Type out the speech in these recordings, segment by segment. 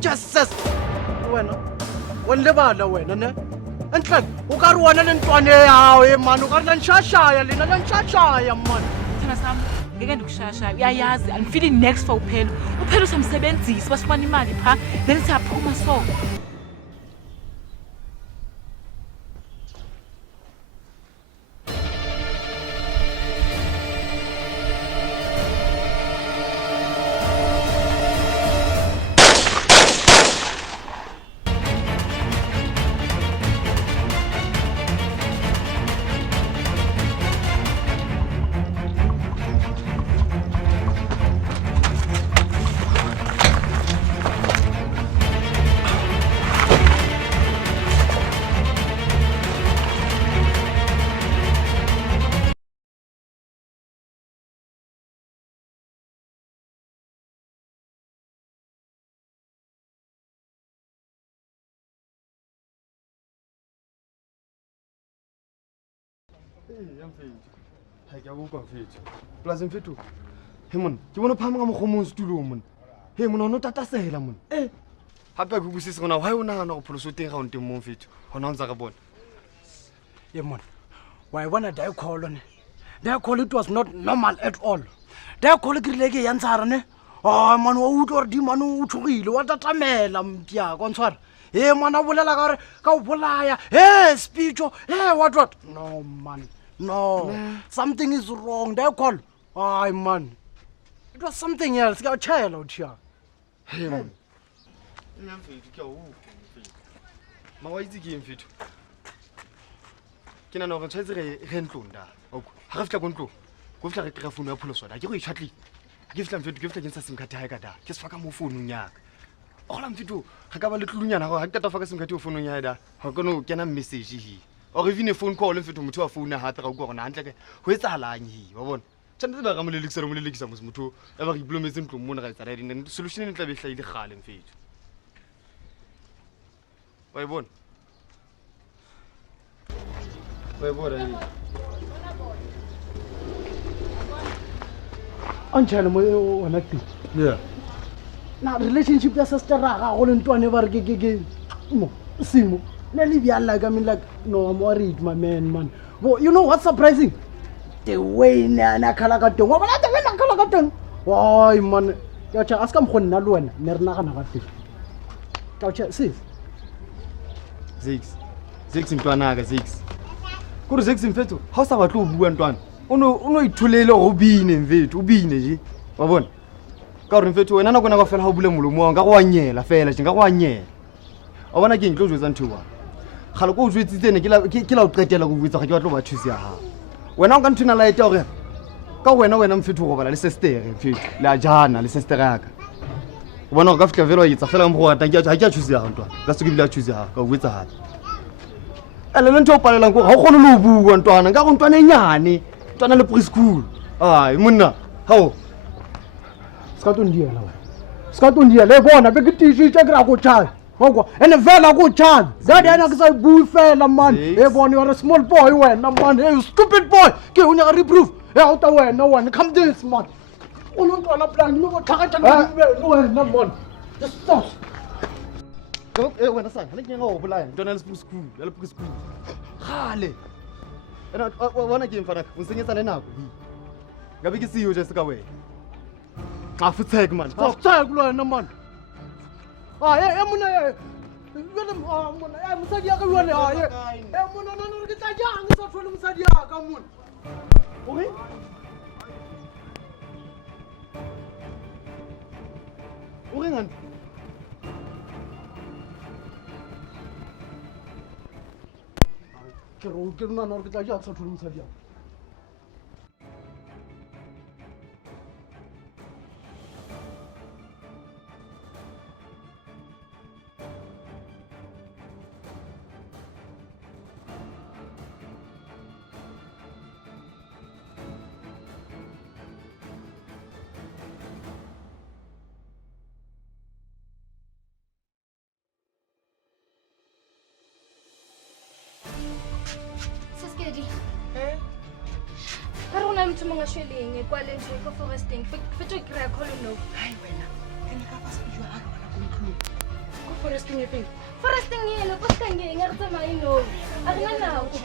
Jesus when lebala wena ne enhle o ka re wona le ntwane yawe man o ka re la nshashaya lena la nshashaya man Thana sami ngeke ndikushasha uyayazi angifili next for uphelo usamsebenzisi basifana imali pha then siyaphuma so Hey, I woke up fit. Plus in fit too. Hey man, you wanna pam ngam khomons tulo man. Hey man, no tata sehela man. Hape go busisa gona why una na go pholoso teng ga o nteng mo fit. Hona ntsa ka bona. Yeah man, why wanna die call on? That call it was not normal at all. That call it like ya ntshara ne. Oh man, wa utlwa di man o tshogile wa tatamela mpia go ntshwara. Hey man, a bolela ka o bolaya. Hey speech, hey what? No man. No, something is wrong. They call. Ay man, it was something else. Got a child out here. Hey man. Ma wa itse ke eng fetho. Ke nana go tshetse re ntlonda. O ha re fitla go ntlo. Go fitla re kry phone ya pholoso da. Ke go itshwatlile. Ke fitla mfetho, ke fitla ke ntsha sim card ya ka da. Ke se faka mo phone nya ka. O gola mfetho, ga ka ba le tlunyana go ha ke tata faka sim card yo phone nya da. Ha ke no kena message hi. O re vine phone call mfetho motho wa phone ha tla go gona hantle ke ho etsahalang hi wa bona tshantse ba ga mo lelekisa motho e ba re diplometse ntlo mo ne ga etsa ra dine solution e tla be hlaile gale mfetho wa bona Anchele mo wona ti. Yeah. Na relationship ya sister ra ga go le ntwane ba re ke mo simo. Nearly be like no, I'm worried, my man. Well, you know what's surprising? The way na kalakatong. Wala the way na kalakatong. Why man? Ya cha askam khon na luan. Nerna kana ka fit. Ya cha sis. Six ntwana ka six. Go re six mfetho. Ha sa batlo bua ntwana. Uno ithulele go bine mfetho, u bine je. Wa bona? Ka re mfetho wena na kona ka fela ha bule molomo wa ka go anyela fela, jinga go anyela. A bona ke ntlo jwetsa ntwa. Khalo go jwetsitse ne ke la o qetela go butsa ga ke batlo ba thusi ya ha. Wena o ka nthuna la ete gore ka wena mfetho go bala le sister mfetho la jana le sister ya ka. O bona go ka fitla velo itsa fela mo go ta ke a thusi ya ntwa. Ka se ke bila thusi ya ka o butsa ha. Ele le ntho o palela go ga go gone lo bua ntwana ka go ntwana e nyane ntwana le preschool. Ai monna hao Ska tondiela le bona be ke tishi tsa kra go tshana. Go ene vela go tshana. That ena ke sa bui fela man. E bona you are a small boy wena man. Hey you stupid boy. Ke o nya reproof. E auta wena one come this man. O no ntwana plan no go thaka tshana no wena man. Just stop. Go wena sa le ke nga go bolaya ntwana le preschool. Gale. Ena bona ke mfana o nsenyetsa le nako. Ngabe ke siyo je se ka wena. Xa futheke man. Futheke lo wena man. Mona mona mosadi ya ka yone mona no ke tla jang sa tlhole mosadi ya ka mona okay o reng ntse ke ro ke nna no ke tla jang sa tlhole mosadi ya motho mongwe shweleng kwa le ntho ko foresting fetso ke re a kholo no hai wena ke ne ka ba se jwa ga foresting efeng Foresting yena, postang yena, re tsamaya no. A re na nako.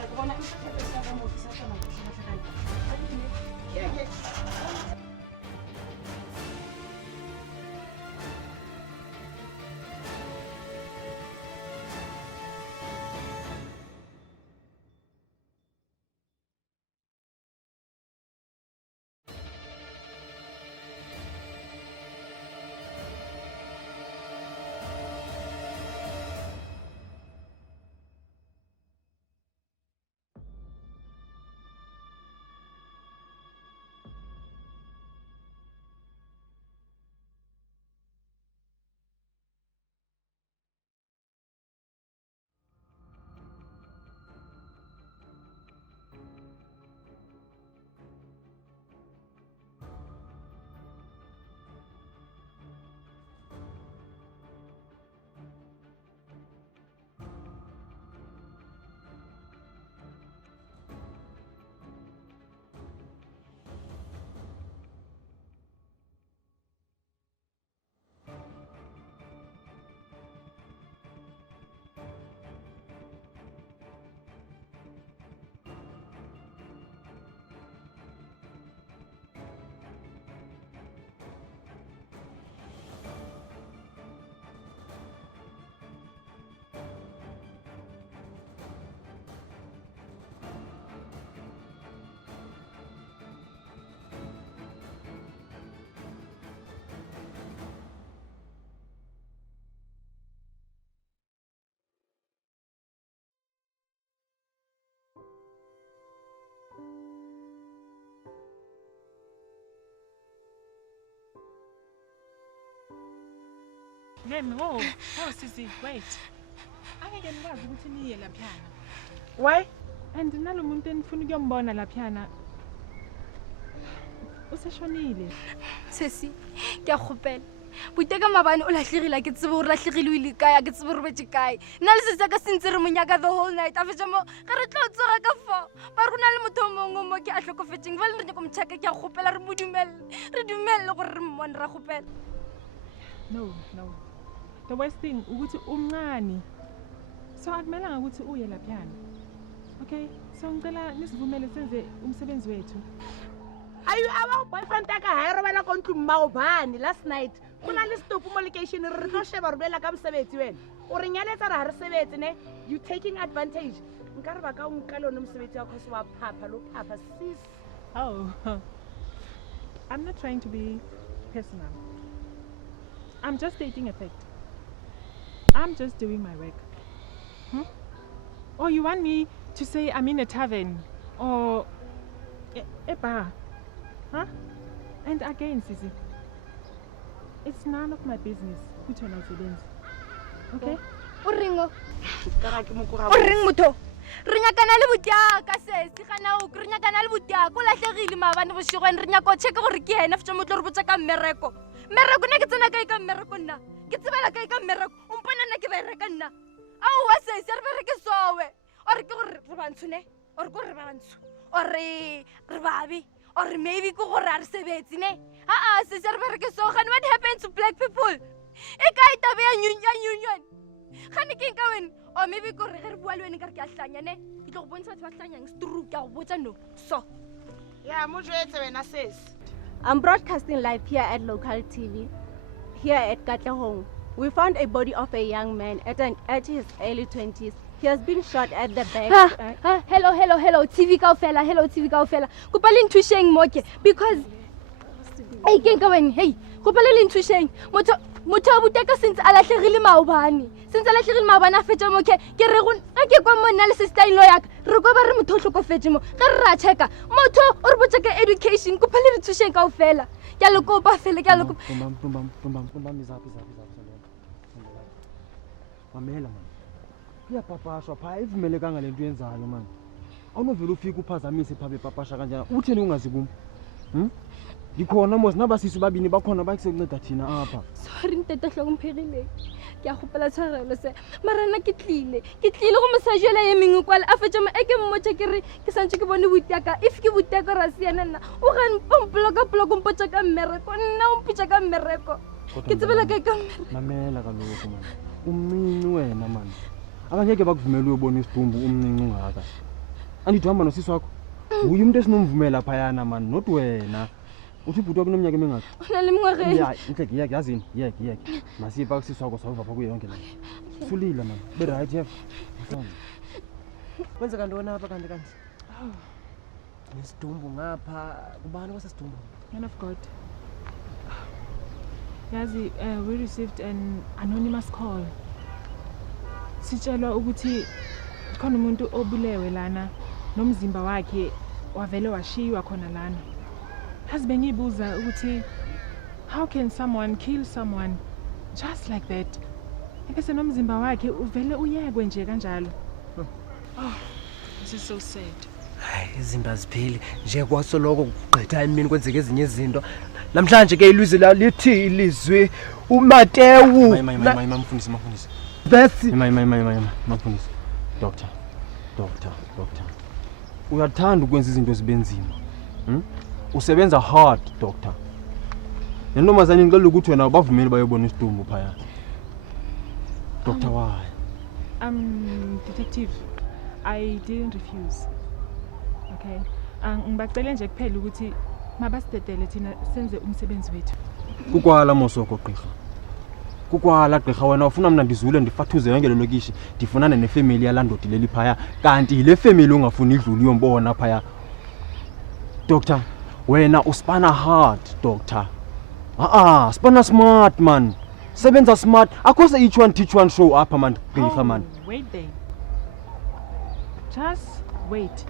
Then, oh, Sisi, wait. I can work with me la piano. why And nalo muntu enifuna ukuyombona la piano. Useshonile. Sesi, ke a khopela. Buteka mabane o lahlegile ke tsebe o lahlegile o ile kae ke tsebe re betse kae. Nna le setsa ka sentse re monyaka the whole night. A fetsa mo ga re tlo tsoga ka fo. Ba runa le motho mongwe mo ke a hlokofetseng. Va le re go mtshaka ke a khopela re modumelle. Re dumelle gore re mmone ra khopela. No. The worst thing ukuthi umncane. So akumelanga ukuthi uye la piano. Okay? So ngicela nisivumele senze umsebenzi wethu. are you our boyfriend ka ha re bana ko ntlu mmago bane last night gona le stop mo location re tlo sheba re bela ka mosebetsi wena o re nyaletsa re ha re sebetse ne you taking advantage nka re ba ka o nka lone mosebetsi wa khoso wa phapha lo phapha sis Oh. I'm not trying to be personal. I'm just stating a fact. I'm just doing my work. Or you want me to say I'm in a tavern or a bar? Huh? And again, Sisi, it's none of my business. Put on accidents. Okay? O ringo. ka ke mo O ring motho. Re nyakana le butiaka sesi gana o re nyakana le butiaka o lahlegile mabane boshego re nyaka o check gore ke ena fetsa motlo re botsa ka mmereko ne ke tsena kae ka mmereko nna ke tsebela kae ka mmereko o mpona nna ke ba reka nna a wa sesi re bereke sowe or ke gore re bantshune or gore ba bantsho or re babi or maybe ke gore a re sebetse ne sesi re bereke so gane what happened to black people e ka itabe ya union gane ke nka wena or maybe go re re bua le wena ka re ke a hlanya ne ke tlo go bontsha batho ba hlanyang stru ka go botsa no so ya mo jwetse wena sis I'm broadcasting live here at local TV, here at Katlehong. We found a body of a young man at his early 20s. He has been shot at the back. hello TV kaofela hello TV kaofela kopa le nthuseng moke because hey ke nka wena hey kopa le nthuseng motho a buteka sentse a lahlegile maobane a fetsa mo ke re go a ke kwa monna le sister in law yaka re go ba re motho o hlokofetse mo ga re ra checka motho o re botsa ka education kopa le thuseng kaofela ke a le kopa fela ke a le kopa Bum, mamela man kuyapapashwa pha ivumelekanga lento yenzayo man awunovela ufike uphazamise pha bepapasha kanjani utheni ungazi kum ngikhona mos nabasisi babini bakhona bakusenceda thina apha sorry ntete hlokomphegile ke a gopela tshwarelo se mara nna ke tlile go mosajela ye mengwe kwale a fetsa mo e ke mmotsa ke re ke santse ke bone butiaka if ke butiaka ra siana nna o ga mpoloka mpotsa ka mmereko nna o mpitsa ka mmereko ke tsebela kae ka mmereko mamela kaloku man umncinci wena mani. Abangeke bakuvumela uyobona isidumbu umncinci ungaka. Andithi hamba nosisi wakho. Uye umuntu esinomvumela phayana mani, not wena. Uthi ibhuti wakho nomnyaka emingaki? Unalimngware. Ya, inhleki yeke yazini, yeke. Masiye pha kusisi wakho sawuva pha kuyo yonke la. Sulile mani. Be right yef. Kwenzeka ntoni apha kanti? Nesidumbu ngapha, kubani kwasesidumbu? Man of God. Yazi, we received an anonymous call. Sitshelwa ukuthi khona umuntu obulewe lana nomzimba wakhe wavele washiywa khona lana. Yazi bengibuza ukuthi how can someone kill someone just like that? Ebese nomzimba wakhe uvele uyekwe nje kanjalo. Oh, this is so sad. Hayi, izinto azipheli nje kwasoloko kugqitha emini kwenzeka ezinye izinto. Namhlanje ke ilizwi lithi ilizwi uMatewu. Mfundisi. Besi. Mfundisi. Doctor. Uyathanda ukwenza izinto ezibenzima. Usebenza hard, doctor. Nentombazane ngicela ukuthi wena bavumeli bayobona isidumbu phaya. Doctor why? Detective, I didn't refuse. Okay. Ngibacela nje kuphela ukuthi mabasidedele thina senze umsebenzi wethu. Kukwala mosoko gqirha. Kukwala gqirha, wena ufuna mina ndizule ndifathuze yonke lo lokishi ndifunana nefamily yalandodi leli phaya, kanti ile family ungafuni idluli yombona phaya. Doctor, wena uspana hard, doctor. Spana smart man. Sebenza smart. Akho each one teach one show up man gqirha man. Wait there. Just wait.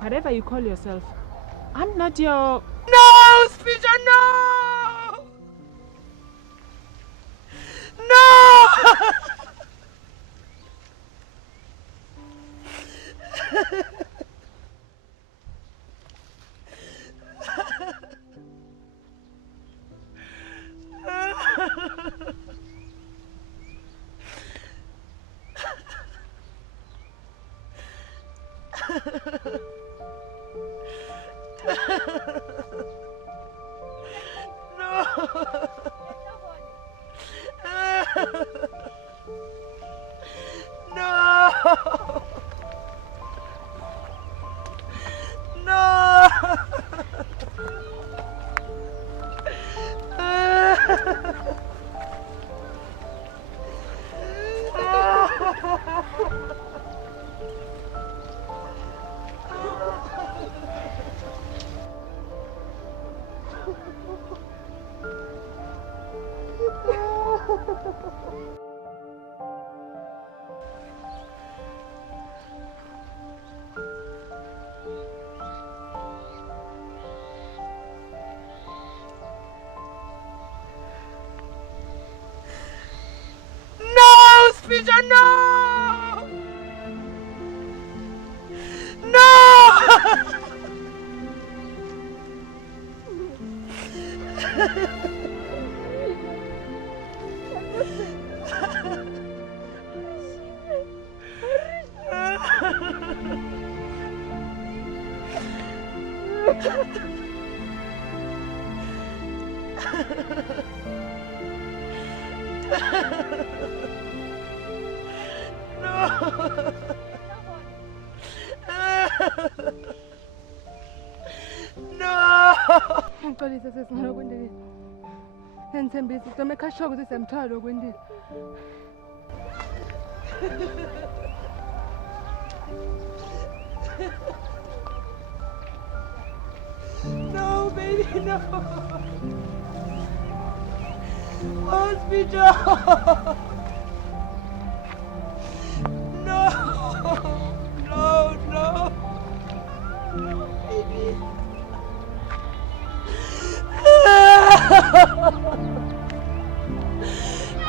Whatever you call yourself, I'm not your... No, Speecher, no! Speecher, no! Ngixolisa sesingena kwendele. Ngithembisa ukuthi ekhashwa ukuthi semthwalo kwendele. No, baby, no. Hospital. No, baby.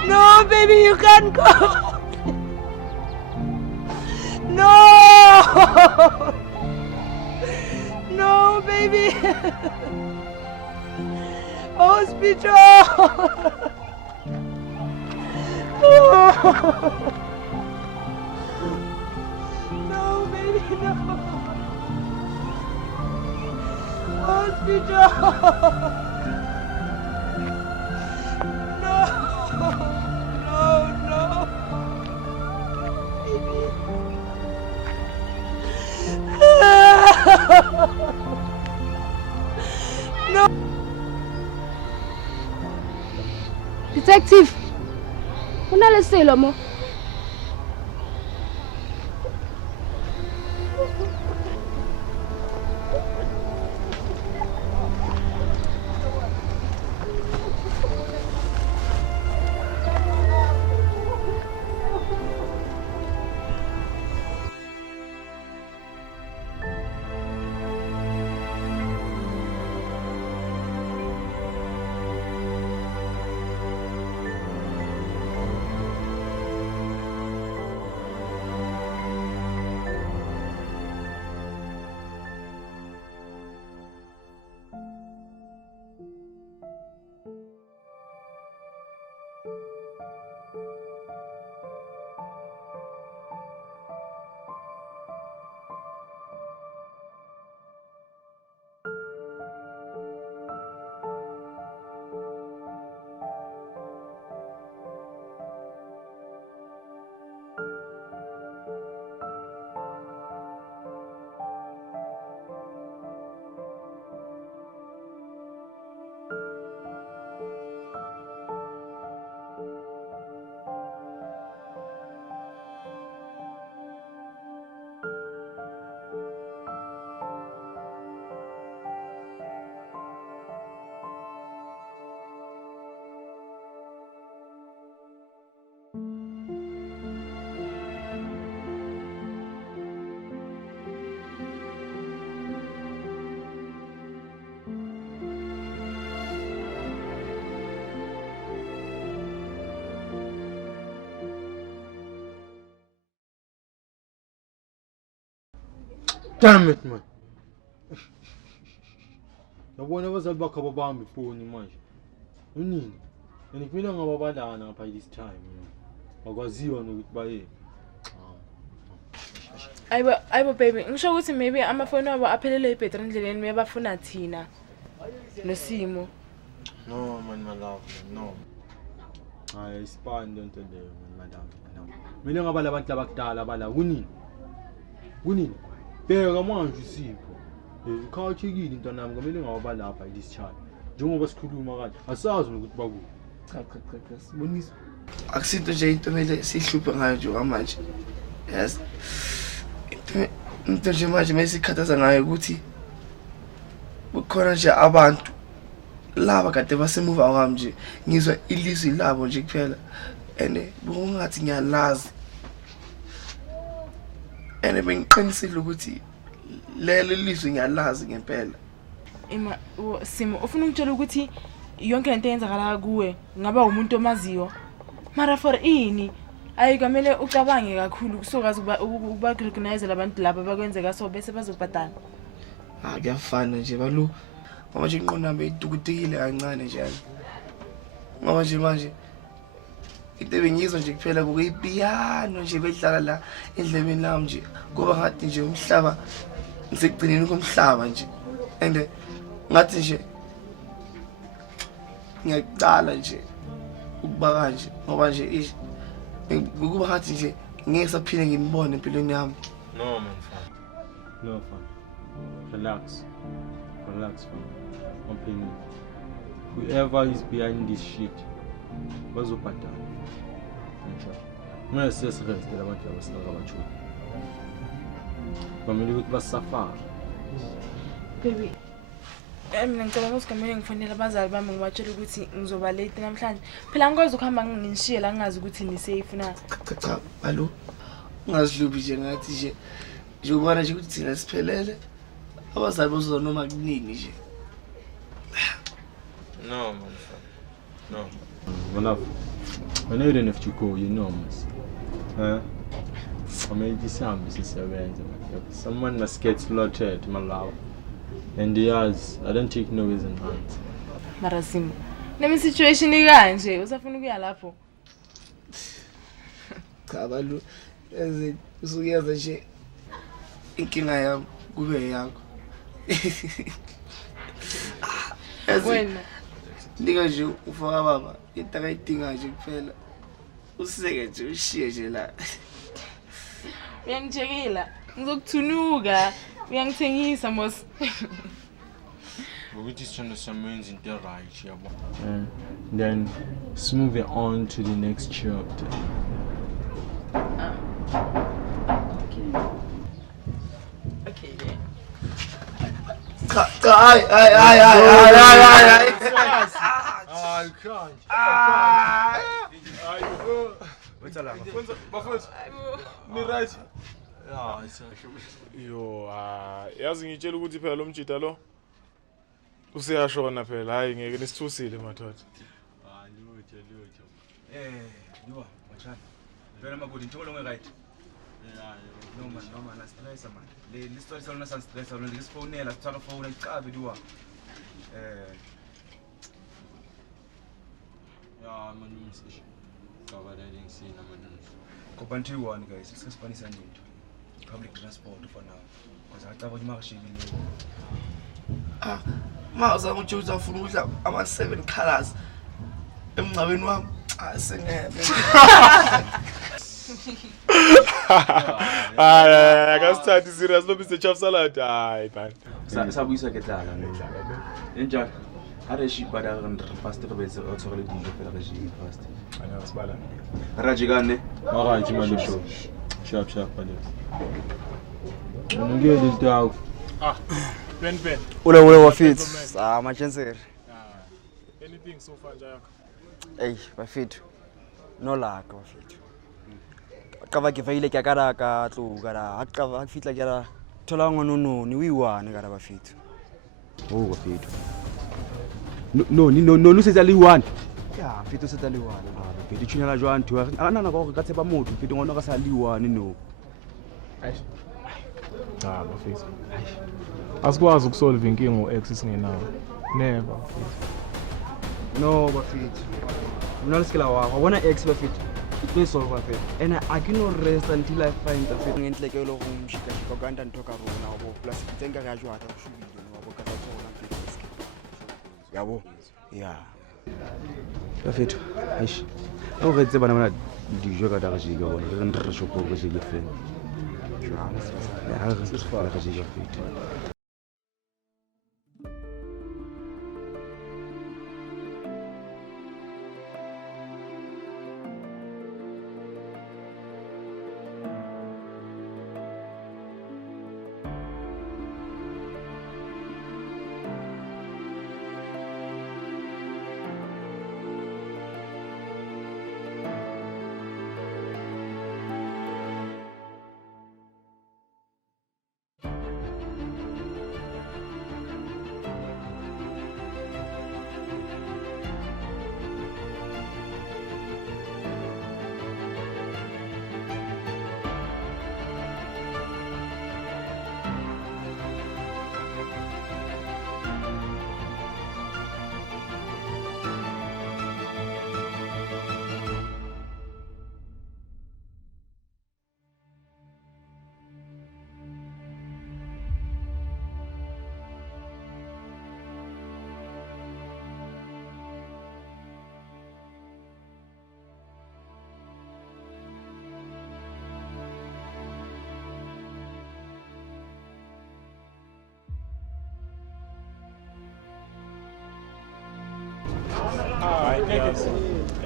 No, baby, you can't go. No, baby. Hospital. No, baby, no. Hospital. No. Detective, una le selo mo. Damn it, man. Yabona abazali bakho ababamba ifoni manje. Unini? And kumele ngababadala ngapha this time. Akwaziwa nokuthi baye. Ayibo baby, ngisho ukuthi maybe amafoni wabo aphelele ibhetri endleleni mebafuna thina nosimo. No man, my love, no. I spend don't tell them, madam. No. Mina ngabala abantu abakudala bala kunini? Kunini? Bheka manje usipho. Ukhawuthekile into nami kumele ngawaba lapha this child. Njengoba sikhuluma kanje, asazi ukuthi baku. Cha, sibonisa. Akusinto nje into mele sihluphe ngayo nje manje. Yes. Into nje manje mesikhathaza ngayo ukuthi kukhona nje abantu laba kade basemuva kwami nje ngizwa ilizwi labo nje kuphela ene bungathi ngiyalazi ene bengiqinisile ukuthi lelo lizwi ngiyalazi ngempela. Simo ufuna ukutshela ukuthi yonke lento eyenzakala kuwe ngaba umuntu omaziyo mara for ini ayikamele ucabange kakhulu kusokazi ukuba recognize labantu laba bakwenzeka so bese bazobhadala. Kuyafana nje balu ngoba nje inqondo nami idukutekile kancane nje ngoba nje manje into bengizwa nje kuphela kuyipiano nje bedlala la endlebeni lami nje kuba ngathi nje umhlaba ngisekugcineni komhlaba nje and ngathi nje ngiyaqala nje ukuba kanje ngoba nje ukuba ngathi nje ngeke saphinde ngimbone empilweni yami. No man, fam. No fam. Relax, fam. Company. Whoever is behind this shit, bazobhadala. Mina sesirest labantu abasaka bathula. Bamele ukuthi basafara. Baby, mina ngicabanga ukuthi kumele ngifonele abazali bami ngibatshela ukuthi ngizoba late namhlanje. Phela ngikwazi ukuhamba nginishiye la ngazi ukuthi ni safe na. Cha, balo. Ungazihlubi nje ngathi nje ubona nje ukuthi thina siphelele. Abazali bazozwa noma kunini nje. No man, fam. No. Well, I know even if you go, you know, huh? I mean, this is someone must get slaughtered, my love. And the others, I don't take no reason hand. Mara Simo, nemi situation ikanje, usafuna ukuya lapho. Cha balo, usukeza nje inkinga yami kube yakho. Wena ndika nje ufaka baba into akayidinga nje kuphela useke nje ushiye nje la. Uyangijekela ngizokuthunuka uyangithengisa mos. ukuthi sithanda samenza into right yabo. And then let's move on to the next chapter. Okay, then. Yazi ngitshela ukuthi phela lo mjida lo useyashona phela, hayi ngeke nisithusile madoda. Liwa, wachana. Phela makodi ngithole ngeright. No man, la stress man. Le story salona san stress salona ngisifonela sithaka phone icabe liwa. Yeah, manus ish. Cover that thing scene manus. Kopanthi one guys, sisiphanisa nje. Public transport for now. Because acaba imashibile. Maza ukuthi uzafuna ukudla ama-7 colors emngcabeni wami asengebe. Hayi akasithathi serious lo Mr. Chef Salad. Hayi man. Sabuyisa ke tlala no. Enjalo. Are shi bada fast re betse o tsogele dijo fela re shi fast. Ana sibala. Rajigane. Maraji manusho. Sharp bale. Ngeke litawu. Ben. Ule wafit. Machenseri. Anything so far njalo. Hey, wafit. No luck wafit. Qaba ke faile ke ka tlo ka qaba fitla ke ra thola ngonono ni wiwane ka bafit. Oh wafit. No lu setsa le one. Ya, fito setsa le one. Fito tshwana jwang thu. Ana na go ka tshepa motho fito ngwana ka sa le one no. Bafethu. Asikwazi ukusolve inkinga ngo-X singenawo. Never. No bafit. Mina skila wa X bafit. It is solve bafit. And I cannot rest until I find the fit ngentleke lo go mshika shika ganda ntoka rona bo plus tsenga ga jwa ta shubile no bo ka tsona mpitse. Yabo. Yeah. Bafethu. Aish. O re tseba na dijo ka dare jiga bona. Re ntre shopo go jiga fe. Ja, das ist voll.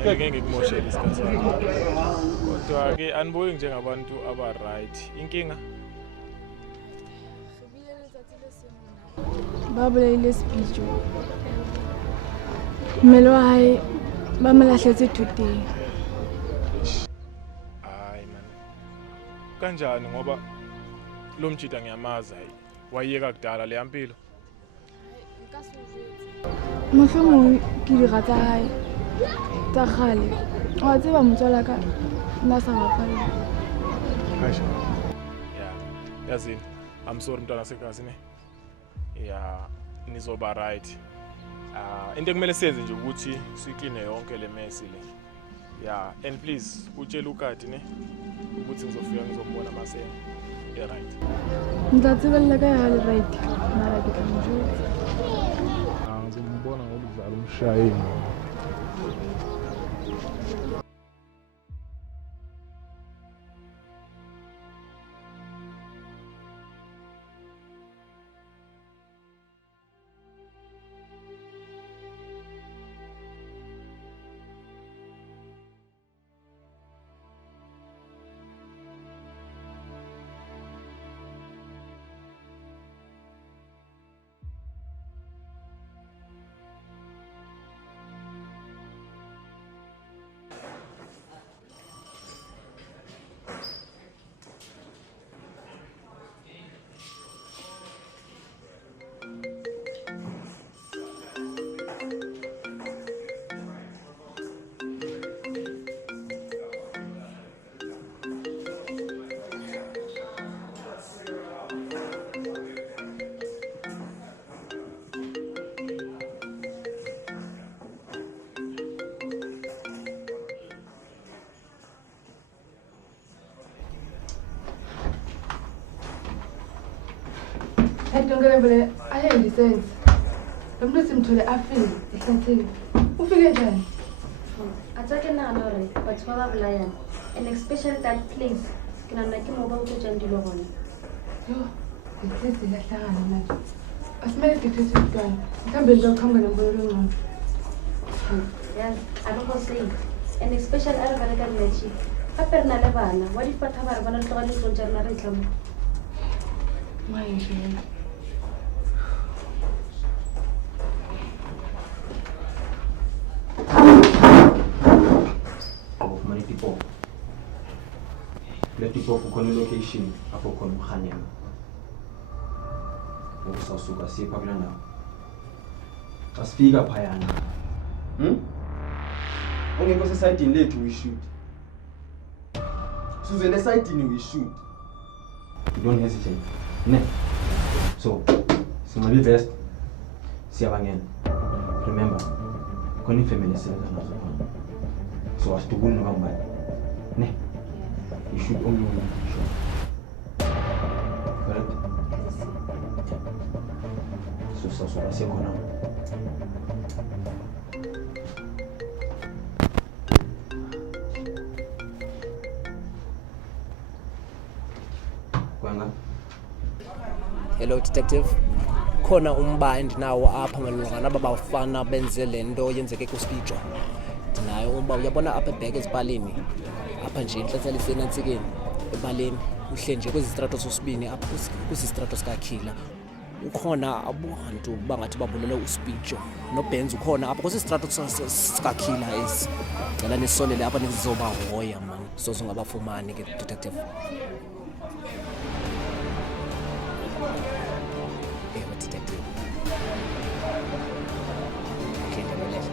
Ngeke ngikumoshele isikhathi sakho. Kodwa ke anibuyi njengabantu aba-right. Inkinga? Ba bolaile Sepijo. Mmele wa hae ba mo lahletse thoteng. Hayi man. Kanjani ngoba lo mjida ngiyamazi hayi. Wayeka kudala le yampilo. Mohlomong ke di rata hae. Tsa kgale. Wa tseba motswala ka nna sa bapala. Kahle. Yeah. Yazini, I'm sorry mntwana segazi ne. Yeah, nizoba right. Into ekumele senze nje ukuthi sikline yonke le mess le. Yeah, and please utshela ukati ne ukuthi ngizofika ngizombona mase right. Ngizatsebella ka ya le right. Mara ke tla mjutsa. Ngizombona ngokudlala umshayeli. Ngiyacongela vele ayendisense. Lo muntu simthole afile ehlathini. Ufike njani? Atake nagana gore batho ba ba bolayana, and especially that place ke nagana ke moo ba utswetsang dilo gone. Yo, itsese lahlangana manje. Asimele ngithethe umntwana. Mhlawumbe ngizokhamba nembolelo ngcono. Yes, I don't go say. And especially a re bereka nnetšhi gape re na le bana wa difatha ba re bona le tloga letlong tša rena re itlamo. Abofumana itipofu. Le tipofu khona location apho khona umkhanelo. Ukusasuka siye pha kula ndawo. Xa sifika phayana. Ungekho sesayidini lethu we shoot. Suzele sayidini we shoot. Don't hesitate. Ne. So, singabi best. Siyabangena. Remember, khona ifamily sebenza nazo khona. So asitukuni noma ngubani. Ne. You should only win. Correct? So sasuka siye khona. Hello detective. Khona umba endinawo apha malunga naba bafana benze le nto yenzeke kuSpeecho. Ndinayo umba uyabona apha ebheke ezipalini. Apha nje inhlanhla lisenantsikeni ebaleni. Uhle nje kwezi strato sosibini apha kusistrato sikaKhila. Ukhona abantu bangathi babulele uSpeecho. NoBenz ukhona apha kusistrato sikaKhila esi. Cela nisolele apha nizoba hoya man. Soze ungabafumani ke detective. Detective. Okay, nevertheless.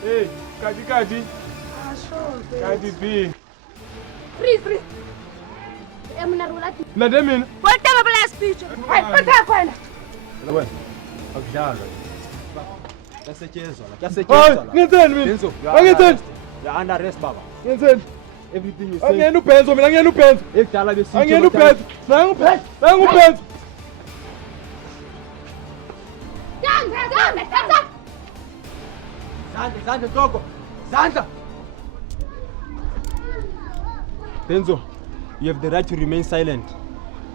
Hey, Kadi. Kadi B. Freeze. Let me in. What time of last speech? What happened? You're under arrest, Baba. Everything you say. Angenu penzo. Zandla. Benzo, you have the right to remain silent.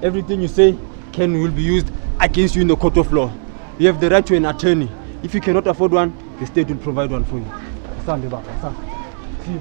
Everything you say will be used against you in the court of law. You have the right to an attorney. If you cannot afford one, the state will provide one for you. See.